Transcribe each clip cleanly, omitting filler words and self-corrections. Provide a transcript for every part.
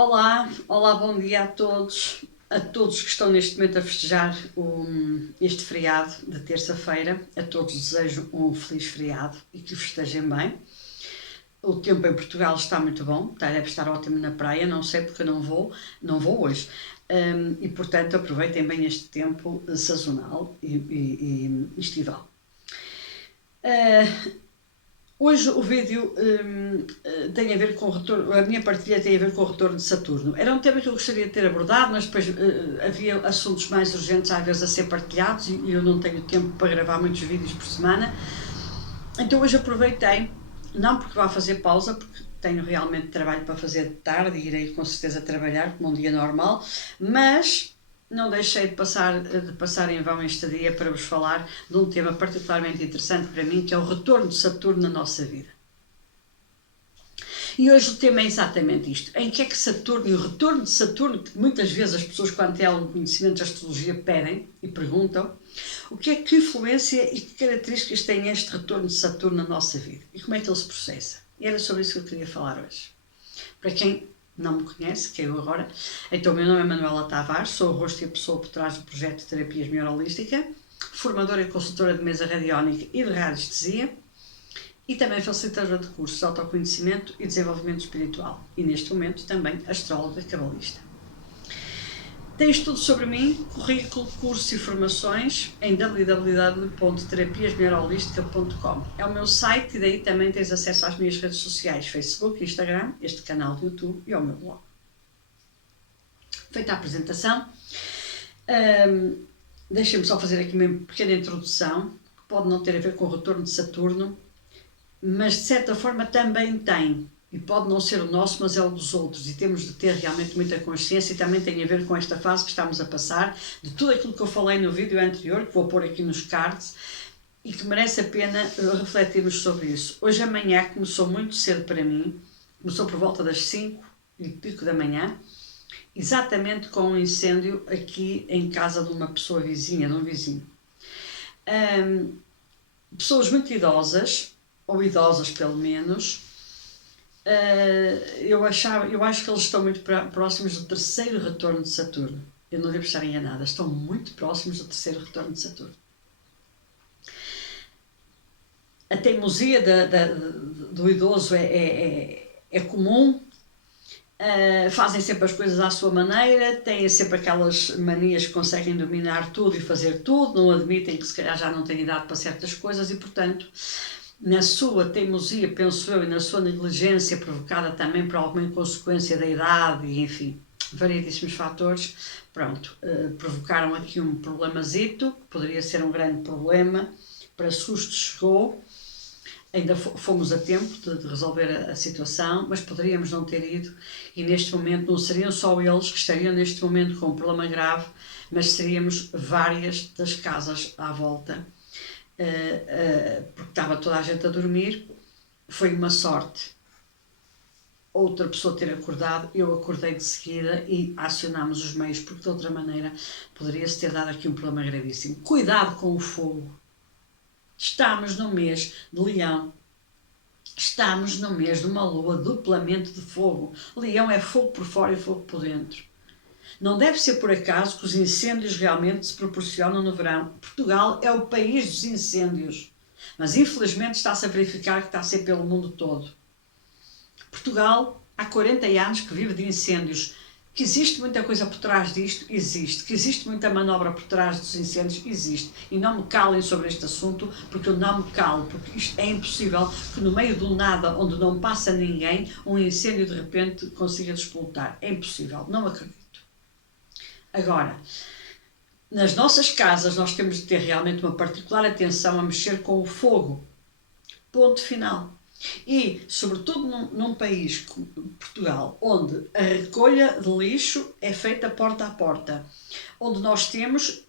Olá, bom dia a todos que estão neste momento a festejar este feriado de terça-feira. A todos desejo um feliz feriado e que o festejem bem. O tempo em Portugal está muito bom, deve estar ótimo na praia, não sei porque eu não vou hoje. E portanto aproveitem bem este tempo sazonal e estival. Hoje o vídeo tem a ver com o retorno, a minha partilha tem a ver com o retorno de Saturno. Era um tema que eu gostaria de ter abordado, mas depois havia assuntos mais urgentes às vezes a ser partilhados e eu não tenho tempo para gravar muitos vídeos por semana. Então hoje aproveitei, não porque vá fazer pausa, porque tenho realmente trabalho para fazer de tarde e irei com certeza trabalhar como um dia normal, mas não deixei de passar em vão este dia para vos falar de um tema particularmente interessante para mim, que é o retorno de Saturno na nossa vida. E hoje o tema é exatamente isto. Em que é que Saturno e o retorno de Saturno, que muitas vezes as pessoas, quando têm algum conhecimento de astrologia, pedem e perguntam, que influência e que características tem este retorno de Saturno na nossa vida? E como é que ele se processa? E era sobre isso que eu queria falar hoje. Para quem não me conhece, que é eu agora, então o meu nome é Manuela Tavares, sou o rosto e a pessoa por trás do projeto de Terapias Mioralística, formadora e consultora de mesa radiónica e de radiestesia, e também facilitadora de cursos de autoconhecimento e desenvolvimento espiritual, e neste momento também astróloga cabalista. Tens tudo sobre mim, currículo, cursos e formações em www.terapiasmioralística.com. É o meu site e daí também tens acesso às minhas redes sociais, Facebook, Instagram, este canal de YouTube e ao meu blog. Feita a apresentação, deixem-me só fazer aqui uma pequena introdução, que pode não ter a ver com o retorno de Saturno, mas de certa forma também tem. E pode não ser o nosso, mas é o dos outros, e temos de ter realmente muita consciência, e também tem a ver com esta fase que estamos a passar, de tudo aquilo que eu falei no vídeo anterior, que vou pôr aqui nos cards, e que merece a pena refletirmos sobre isso. Hoje amanhã começou muito cedo para mim, começou por volta das 5 e pico da manhã, exatamente com um incêndio aqui em casa de uma pessoa vizinha, de um vizinho. Pessoas muito idosas, ou idosas pelo menos, eu acho que eles estão muito próximos do terceiro retorno de Saturno. Eu não devo estar enganada, estão muito próximos do terceiro retorno de Saturno. A teimosia do idoso é comum, fazem sempre as coisas à sua maneira, têm sempre aquelas manias que conseguem dominar tudo e fazer tudo, não admitem que se calhar já não têm idade para certas coisas e, portanto, na sua teimosia, penso eu, e na sua negligência provocada também por alguma inconsequência da idade e, enfim, variedíssimos fatores, provocaram aqui um problemazito, que poderia ser um grande problema, para susto chegou, ainda fomos a tempo de resolver a situação, mas poderíamos não ter ido, e neste momento não seriam só eles que estariam neste momento com um problema grave, mas seríamos várias das casas à volta, porque estava toda a gente a dormir. Foi uma sorte outra pessoa ter acordado, eu acordei de seguida e acionámos os meios, porque de outra maneira poderia-se ter dado aqui um problema gravíssimo. Cuidado com o fogo. Estamos no mês de Leão, estamos no mês de uma lua duplamente de fogo. Leão é fogo por fora e fogo por dentro. Não deve ser por acaso que os incêndios realmente se proporcionam no verão. Portugal é o país dos incêndios, mas infelizmente está-se a verificar que está a ser pelo mundo todo. Portugal há 40 anos que vive de incêndios. Que existe muita coisa por trás disto? Existe. Que existe muita manobra por trás dos incêndios? Existe. E não me calem sobre este assunto, porque eu não me calo, porque isto é impossível que no meio do nada, onde não passa ninguém, um incêndio de repente consiga despoltar. É impossível. Não acredito. Agora, nas nossas casas nós temos de ter realmente uma particular atenção a mexer com o fogo. Ponto final. E, sobretudo num país como Portugal, onde a recolha de lixo é feita porta a porta, onde nós temos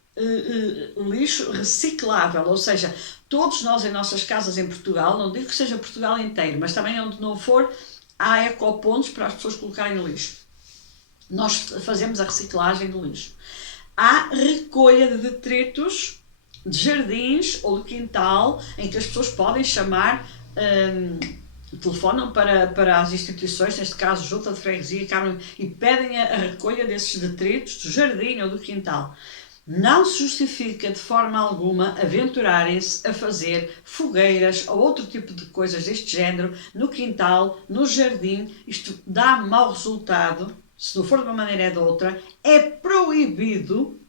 lixo reciclável, ou seja, todos nós em nossas casas em Portugal, não digo que seja Portugal inteiro, mas também onde não for, há ecopontos para as pessoas colocarem lixo. Nós fazemos a reciclagem do lixo. Há recolha de detritos de jardins ou do quintal, em que as pessoas podem chamar telefonam para as instituições, neste caso junta de freguesia, e pedem a recolha desses detritos do jardim ou do quintal. Não se justifica de forma alguma aventurarem-se a fazer fogueiras ou outro tipo de coisas deste género no quintal, no jardim. Isto dá mau resultado, se não for de uma maneira é de outra. É proibido.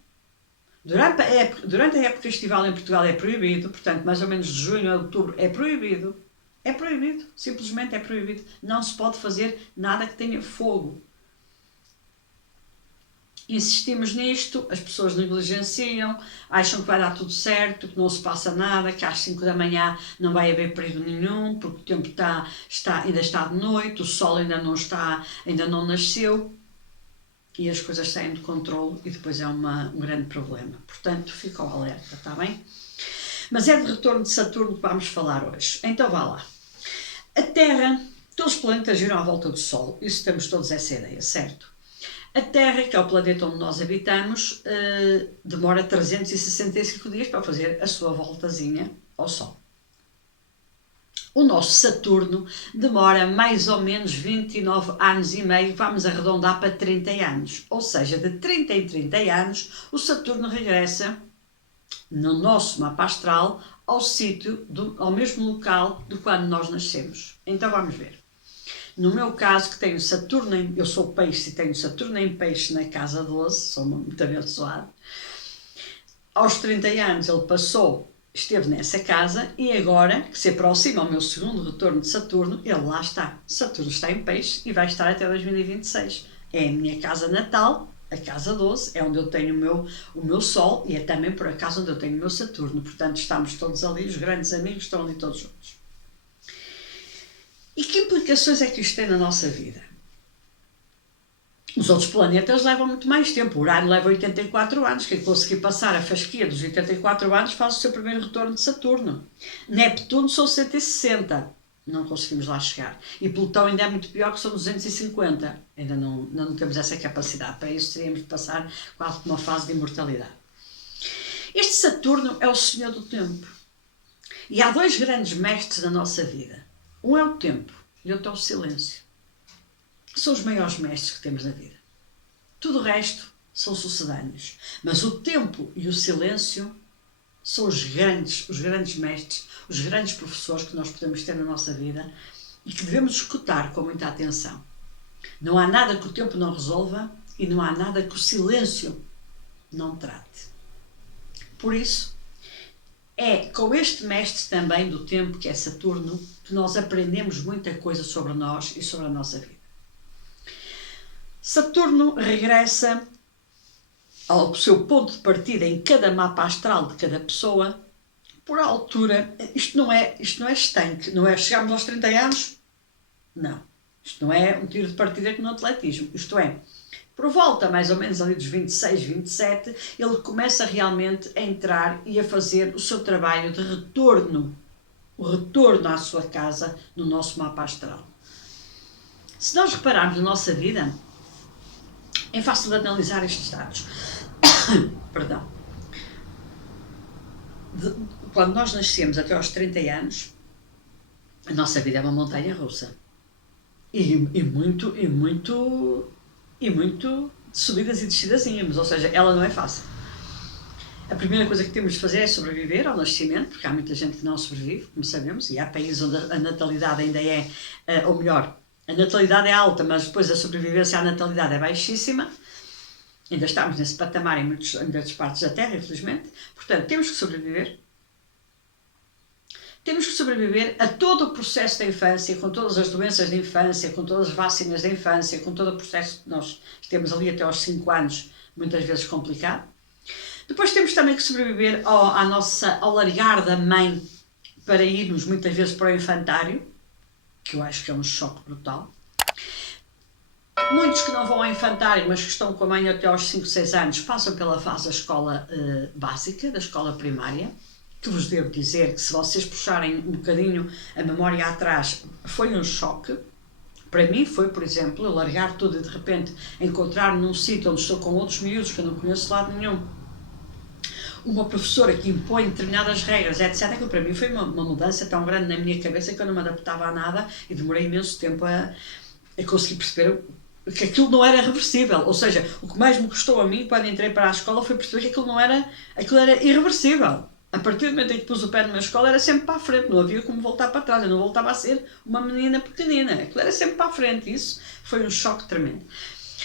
Durante a época estival em Portugal é proibido, portanto, mais ou menos de junho a outubro é proibido. É proibido, simplesmente é proibido. Não se pode fazer nada que tenha fogo. Insistimos nisto, as pessoas negligenciam, acham que vai dar tudo certo, que não se passa nada, que às 5 da manhã não vai haver perigo nenhum, porque o tempo ainda está de noite, o sol ainda não nasceu, e as coisas saem de controle e depois é um grande problema. Portanto, fica ao alerta, está bem? Mas é de retorno de Saturno que vamos falar hoje. Então vá lá. A Terra, todos os planetas giram à volta do Sol, isso temos todos essa ideia, certo? A Terra, que é o planeta onde nós habitamos, demora 365 dias para fazer a sua voltazinha ao Sol. O nosso Saturno demora mais ou menos 29 anos e meio, vamos arredondar para 30 anos. Ou seja, de 30 em 30 anos, o Saturno regressa no nosso mapa astral ao mesmo local de quando nós nascemos. Então vamos ver. No meu caso, que tenho Saturno, eu sou peixe e tenho Saturno em peixe na casa 12, sou muito abençoado. Aos 30 anos ele esteve nessa casa e agora, que se aproxima ao meu segundo retorno de Saturno, ele lá está. Saturno está em peixe e vai estar até 2026. É a minha casa natal, a casa 12, é onde eu tenho o meu Sol e é também por acaso onde eu tenho o meu Saturno. Portanto, estamos todos ali, os grandes amigos estão ali todos juntos. E que implicações é que isto tem na nossa vida? Os outros planetas levam muito mais tempo. O Urano leva 84 anos. Quem conseguir passar a fasquia dos 84 anos faz o seu primeiro retorno de Saturno. Neptuno são 160. Não conseguimos lá chegar. E Plutão ainda é muito pior, que são 250. Ainda não temos essa capacidade. Para isso teríamos de passar quase por uma fase de imortalidade. Este Saturno é o senhor do tempo. E há dois grandes mestres da nossa vida. Um é o tempo e outro é o silêncio. São os maiores mestres que temos na vida. Tudo o resto são sucedâneos. Mas o tempo e o silêncio são os grandes mestres, os grandes professores que nós podemos ter na nossa vida e que devemos escutar com muita atenção. Não há nada que o tempo não resolva e não há nada que o silêncio não trate. Por isso, é com este mestre também do tempo, que é Saturno, que nós aprendemos muita coisa sobre nós e sobre a nossa vida. Saturno regressa ao seu ponto de partida em cada mapa astral de cada pessoa, por altura. Isto não é estanque, não é chegarmos aos 30 anos, não. Isto não é um tiro de partida como no atletismo, isto é, por volta mais ou menos ali dos 26, 27, ele começa realmente a entrar e a fazer o seu trabalho de retorno, o retorno à sua casa no nosso mapa astral. Se nós repararmos na nossa vida, é fácil de analisar estes dados. Perdão. Quando nós nascemos até aos 30 anos, a nossa vida é uma montanha russa. E muito de subidas e descidazinhas, ou seja, ela não é fácil. A primeira coisa que temos de fazer é sobreviver ao nascimento, porque há muita gente que não sobrevive, como sabemos, e há países onde a natalidade ainda ou melhor, a natalidade é alta, mas depois a sobrevivência à natalidade é baixíssima. Ainda estamos nesse patamar em muitas partes da Terra, infelizmente. Portanto, temos que sobreviver. Temos que sobreviver a todo o processo da infância, com todas as doenças da infância, com todas as vacinas da infância, com todo o processo que nós temos ali até aos 5 anos, muitas vezes complicado. Depois temos também que sobreviver ao largar da mãe para irmos muitas vezes para o infantário, que eu acho que é um choque brutal. Muitos que não vão ao infantário, mas que estão com a mãe até aos 5, 6 anos, passam pela fase da escola básica, da escola primária, que vos devo dizer que se vocês puxarem um bocadinho a memória atrás, foi um choque. Para mim foi, por exemplo, eu largar tudo e de repente encontrar-me num sítio onde estou com outros miúdos que eu não conheço de lado nenhum. uma professora que impõe determinadas regras, etc. Aquilo para mim foi uma mudança tão grande na minha cabeça que eu não me adaptava a nada e demorei imenso tempo a conseguir perceber que aquilo não era reversível. Ou seja, o que mais me custou a mim quando entrei para a escola foi perceber que aquilo era irreversível. A partir do momento em que pus o pé numa escola era sempre para a frente, não havia como voltar para trás, eu não voltava a ser uma menina pequenina, aquilo era sempre para a frente. Isso foi um choque tremendo.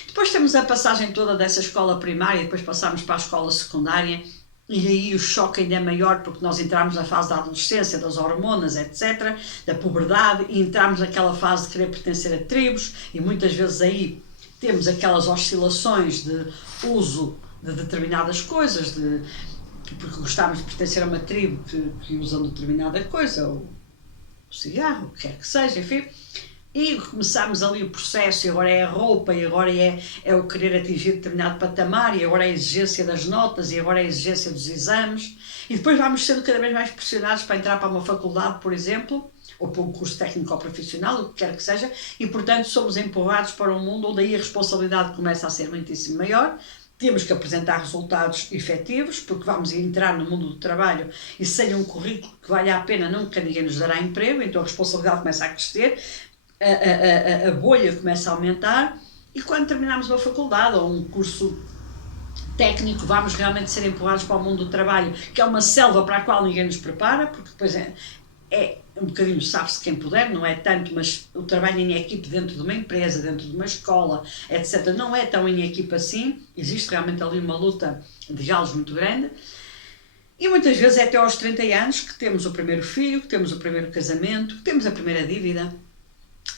Depois temos a passagem toda dessa escola primária, depois passamos para a escola secundária, e aí o choque ainda é maior, porque nós entramos na fase da adolescência, das hormonas, etc., da puberdade, e entramos naquela fase de querer pertencer a tribos, e muitas vezes aí temos aquelas oscilações de uso de determinadas coisas, porque gostamos de pertencer a uma tribo que usam determinada coisa, ou o cigarro, o que quer que seja, enfim. E começámos ali o processo, e agora é a roupa, e agora é o querer atingir determinado patamar, e agora é a exigência das notas, e agora é a exigência dos exames. E depois vamos sendo cada vez mais pressionados para entrar para uma faculdade, por exemplo, ou para um curso técnico ou profissional, o que quer que seja, e portanto somos empurrados para um mundo onde aí a responsabilidade começa a ser muitíssimo maior. Temos que apresentar resultados efetivos, porque vamos entrar no mundo do trabalho e sem um currículo que valha a pena, nunca ninguém nos dará emprego, então a responsabilidade começa a crescer. A bolha começa a aumentar, e quando terminamos uma faculdade ou um curso técnico vamos realmente ser empurrados para o mundo do trabalho, que é uma selva para a qual ninguém nos prepara, porque depois é um bocadinho, sabe-se quem puder, não é tanto, mas o trabalho em equipe dentro de uma empresa, dentro de uma escola, etc., não é tão em equipe assim, existe realmente ali uma luta de galos muito grande. E muitas vezes é até aos 30 anos que temos o primeiro filho, que temos o primeiro casamento, que temos a primeira dívida,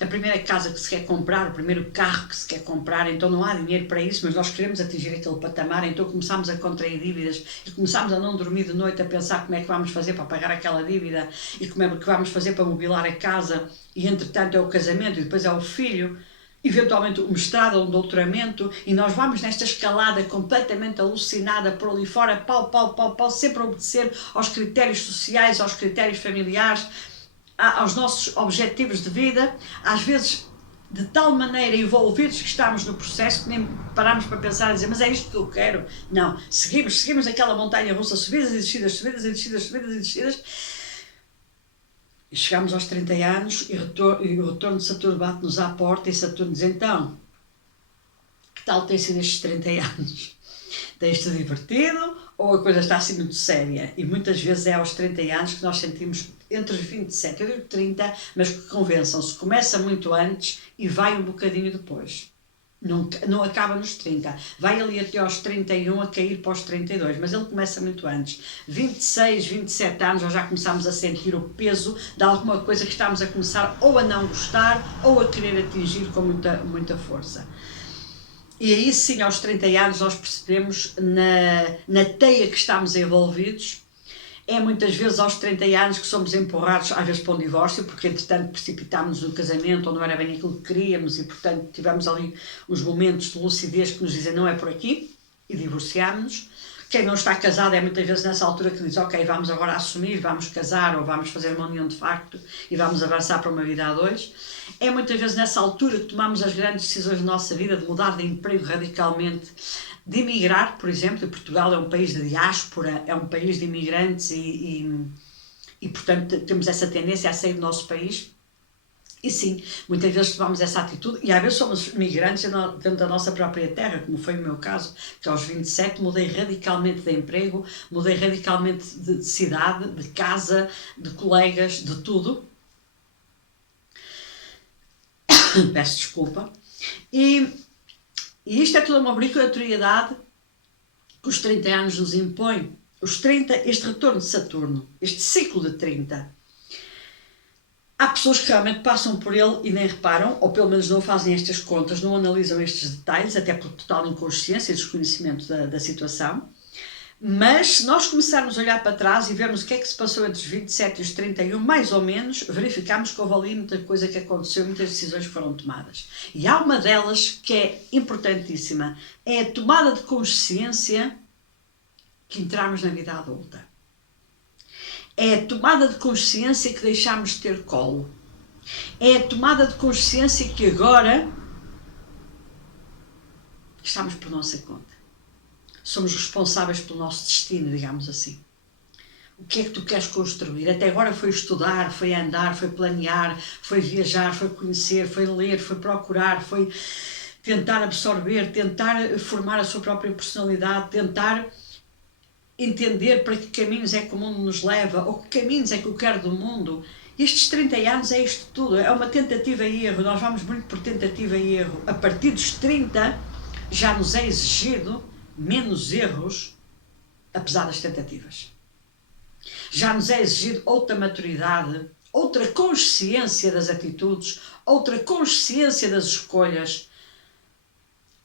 a primeira casa que se quer comprar, o primeiro carro que se quer comprar, então não há dinheiro para isso, mas nós queremos atingir aquele patamar, então começamos a contrair dívidas e começamos a não dormir de noite a pensar como é que vamos fazer para pagar aquela dívida e como é que vamos fazer para mobilar a casa, e entretanto é o casamento e depois é o filho, eventualmente o mestrado ou um doutoramento, e nós vamos nesta escalada completamente alucinada por ali fora, pau, sempre a obedecer aos critérios sociais, aos critérios familiares, aos nossos objetivos de vida, às vezes de tal maneira envolvidos que estamos no processo que nem paramos para pensar e dizer, mas é isto que eu quero? Não, seguimos aquela montanha russa, subidas e descidas, subidas e descidas, subidas e descidas, e chegamos aos 30 anos e o retorno de Saturno bate-nos à porta, e Saturno diz, então, que tal tem sido estes 30 anos? Tens-te divertido ou a coisa está assim muito séria? E muitas vezes é aos 30 anos que nós sentimos, entre os 27, eu digo 30, mas que convençam-se, começa muito antes e vai um bocadinho depois. Não acaba nos 30, vai ali até aos 31 a cair para os 32, mas ele começa muito antes. 26, 27 anos nós já começamos a sentir o peso de alguma coisa que estamos a começar ou a não gostar ou a querer atingir com muita força. E aí sim, aos 30 anos, nós percebemos na teia que estamos envolvidos. É muitas vezes aos 30 anos que somos empurrados, às vezes para um divórcio, porque entretanto precipitámos no casamento ou não era bem aquilo que queríamos, e portanto tivemos ali uns momentos de lucidez que nos dizem não é por aqui, e divorciámos-nos. Quem não está casado é muitas vezes nessa altura que diz, ok, vamos agora assumir, vamos casar ou vamos fazer uma união de facto e vamos avançar para uma vida a dois. É muitas vezes nessa altura que tomamos as grandes decisões da nossa vida, de mudar de emprego radicalmente, de emigrar, por exemplo, e Portugal é um país de diáspora, é um país de imigrantes e portanto temos essa tendência a sair do nosso país. E sim, muitas vezes tomamos essa atitude, e às vezes somos migrantes dentro da nossa própria terra, como foi o meu caso, que aos 27 mudei radicalmente de emprego, mudei radicalmente de cidade, de casa, de colegas, de tudo. Peço desculpa. E isto é toda uma obrigatoriedade que os 30 anos nos impõem. Os 30, este retorno de Saturno, este ciclo de 30. Há pessoas que realmente passam por ele e nem reparam, ou pelo menos não fazem estas contas, não analisam estes detalhes, até por total inconsciência e desconhecimento da situação. Mas se nós começarmos a olhar para trás e vermos o que é que se passou entre os 27 e os 31, mais ou menos, verificamos que houve ali muita coisa que aconteceu, muitas decisões foram tomadas. E há uma delas que é importantíssima, é a tomada de consciência que entramos na vida adulta. É a tomada de consciência que deixamos de ter colo. É a tomada de consciência que agora estamos por nossa conta. somos responsáveis pelo nosso destino, digamos assim. O que é que tu queres construir? Até agora foi estudar, foi andar, foi planear, foi viajar, foi conhecer, foi ler, foi procurar, foi tentar absorver, tentar formar a sua própria personalidade, tentar entender para que caminhos é que o mundo nos leva, ou que caminhos é que eu quero do mundo. Estes 30 anos é isto tudo, é uma tentativa e erro, nós vamos muito por tentativa e erro. A partir dos 30 já nos é exigido menos erros, apesar das tentativas. Já nos é exigido outra maturidade, outra consciência das atitudes, outra consciência das escolhas,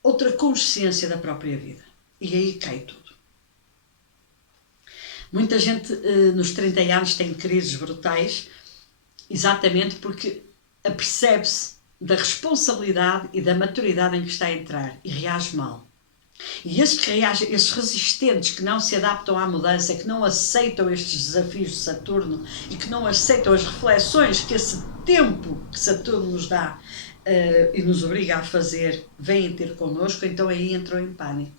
outra consciência da própria vida. E aí cai tudo. Muita gente nos 30 anos tem crises brutais, exatamente porque apercebe-se da responsabilidade e da maturidade em que está a entrar e reage mal. E esses resistentes que não se adaptam à mudança, que não aceitam estes desafios de Saturno e que não aceitam as reflexões que esse tempo que Saturno nos dá e nos obriga a fazer, vêm ter connosco, então aí entram em pânico.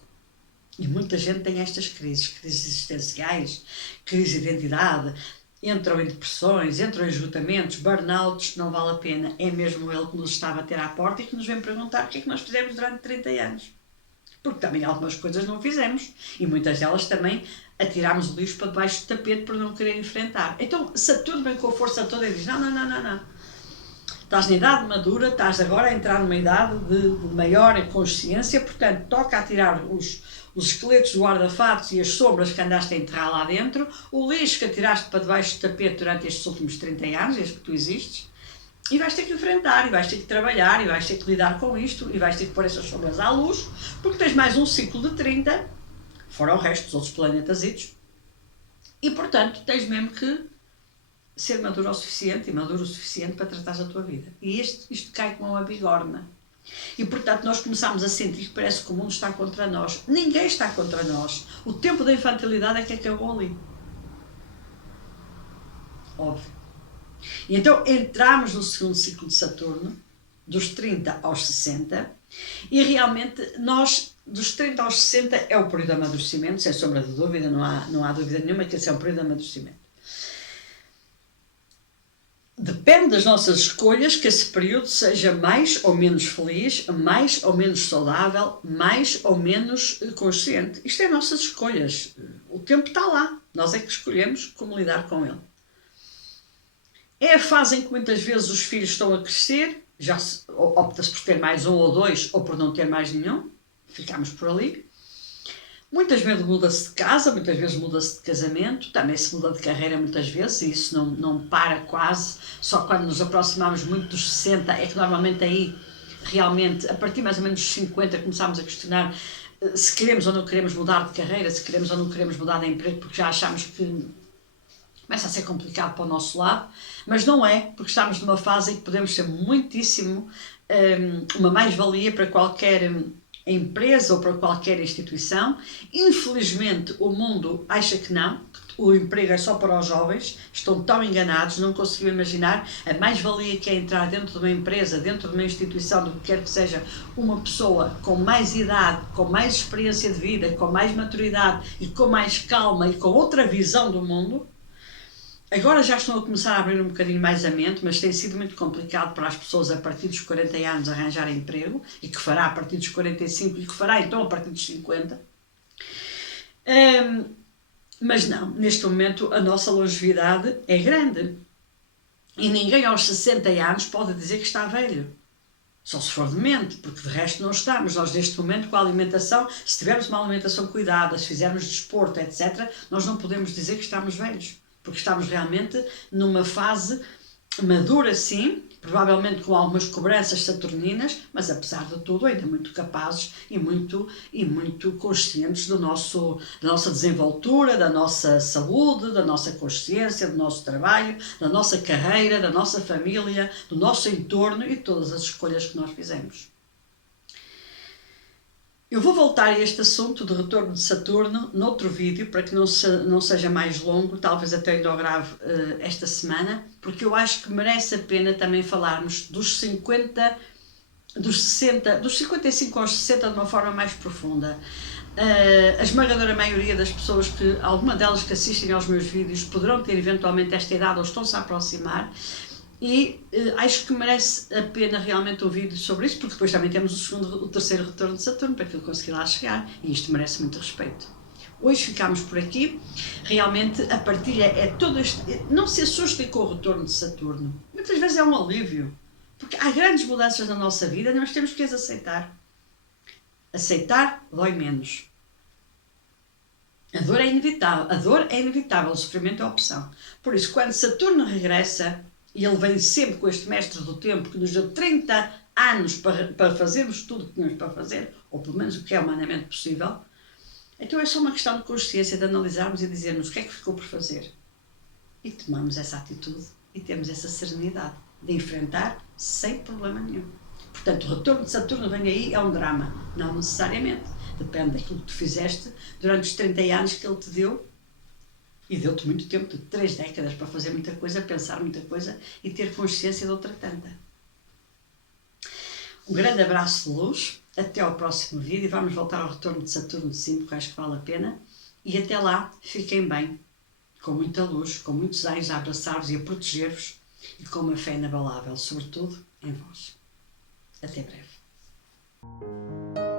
E muita gente tem estas crises existenciais, crise de identidade, entram em depressões, entram em esgotamentos, burnouts, não vale a pena. É mesmo ele que nos está a bater à porta e que nos vem perguntar o que é que nós fizemos durante 30 anos. Porque também algumas coisas não fizemos e muitas delas também atirámos o lixo para debaixo do tapete por não querer enfrentar. Então Saturno vem com a força toda e diz, não. Estás na idade madura, estás agora a entrar numa idade de maior consciência, portanto toca a tirar os esqueletos do guarda-fatos e as sombras que andaste a enterrar lá dentro, o lixo que atiraste para debaixo do tapete durante estes últimos 30 anos, desde que tu existes, e vais ter que enfrentar, e vais ter que trabalhar, e vais ter que lidar com isto, e vais ter que pôr essas sombras à luz, porque tens mais um ciclo de 30, fora o resto dos outros planetasitos, e portanto tens mesmo que ser maduro o suficiente, e maduro o suficiente para tratares a tua vida. E isto cai como uma bigorna. E portanto nós começamos a sentir que parece que o mundo está contra nós. Ninguém está contra nós. O tempo da infantilidade é que acabou ali. Óbvio. E então entramos no segundo ciclo de Saturno, dos 30 aos 60, e realmente nós, dos 30 aos 60, é o período de amadurecimento, sem sombra de dúvida, não há dúvida nenhuma que esse é o período de amadurecimento. Depende das nossas escolhas que esse período seja mais ou menos feliz, mais ou menos saudável, mais ou menos consciente. Isto é nossas escolhas. O tempo está lá. Nós é que escolhemos como lidar com ele. É a fase em que muitas vezes os filhos estão a crescer, já opta-se por ter mais um ou dois ou por não ter mais nenhum. Ficamos por ali. Muitas vezes muda-se de casa, muitas vezes muda-se de casamento, também se muda de carreira muitas vezes, e isso não para quase, só quando nos aproximamos muito dos 60 é que normalmente aí, realmente, a partir mais ou menos dos 50 começamos a questionar se queremos ou não queremos mudar de carreira, se queremos ou não queremos mudar de emprego, porque já achamos que começa a ser complicado para o nosso lado, mas não é, porque estamos numa fase em que podemos ser muitíssimo uma mais-valia para qualquer empresa ou para qualquer instituição. Infelizmente o mundo acha que não, o emprego é só para os jovens, estão tão enganados, não conseguiram imaginar a mais-valia que é entrar dentro de uma empresa, dentro de uma instituição, do que quer que seja, uma pessoa com mais idade, com mais experiência de vida, com mais maturidade e com mais calma e com outra visão do mundo. Agora já estão a começar a abrir um bocadinho mais a mente, mas tem sido muito complicado para as pessoas a partir dos 40 anos arranjarem emprego, e que fará a partir dos 45 e que fará então a partir dos 50. Mas não, neste momento a nossa longevidade é grande e ninguém aos 60 anos pode dizer que está velho. Só se for demente, porque de resto não estamos. Nós neste momento com a alimentação, se tivermos uma alimentação cuidada, se fizermos desporto, etc., nós não podemos dizer que estamos velhos. Porque estamos realmente numa fase madura, sim, provavelmente com algumas cobranças saturninas, mas apesar de tudo ainda muito capazes e muito conscientes da nossa desenvoltura, da nossa saúde, da nossa consciência, do nosso trabalho, da nossa carreira, da nossa família, do nosso entorno e de todas as escolhas que nós fizemos. Eu vou voltar a este assunto de retorno de Saturno noutro vídeo, para que não seja mais longo, talvez até ainda o grave esta semana, porque eu acho que merece a pena também falarmos dos 55 aos 60 de uma forma mais profunda. A esmagadora maioria das pessoas, alguma delas que assistem aos meus vídeos, poderão ter eventualmente esta idade ou estão-se a aproximar, e acho que merece a pena realmente um vídeo sobre isso, porque depois também temos o terceiro retorno de Saturno, para que eu conseguir lá chegar, e isto merece muito respeito. Hoje ficamos por aqui. Realmente a partilha é todo este... Não se assustem com o retorno de Saturno. Muitas vezes é um alívio, porque há grandes mudanças na nossa vida e nós temos que as aceitar. Aceitar dói menos. A dor é inevitável, o sofrimento é opção. Por isso, quando Saturno regressa, e ele vem sempre com este mestre do tempo que nos deu 30 anos para fazermos tudo o que tínhamos para fazer, ou pelo menos o que é humanamente possível, então é só uma questão de consciência, de analisarmos e dizermos o que é que ficou por fazer. E tomamos essa atitude e temos essa serenidade de enfrentar sem problema nenhum. Portanto, o retorno de Saturno vem aí, é um drama. Não necessariamente. Depende daquilo que tu fizeste durante os 30 anos que ele te deu. E deu-te muito tempo, de 3 décadas, para fazer muita coisa, pensar muita coisa e ter consciência de outra tanta. Um grande abraço de luz, até ao próximo vídeo, vamos voltar ao retorno de Saturno de 5, que acho que vale a pena, e até lá, fiquem bem, com muita luz, com muitos anjos a abraçar-vos e a proteger-vos, e com uma fé inabalável, sobretudo em vós. Até breve.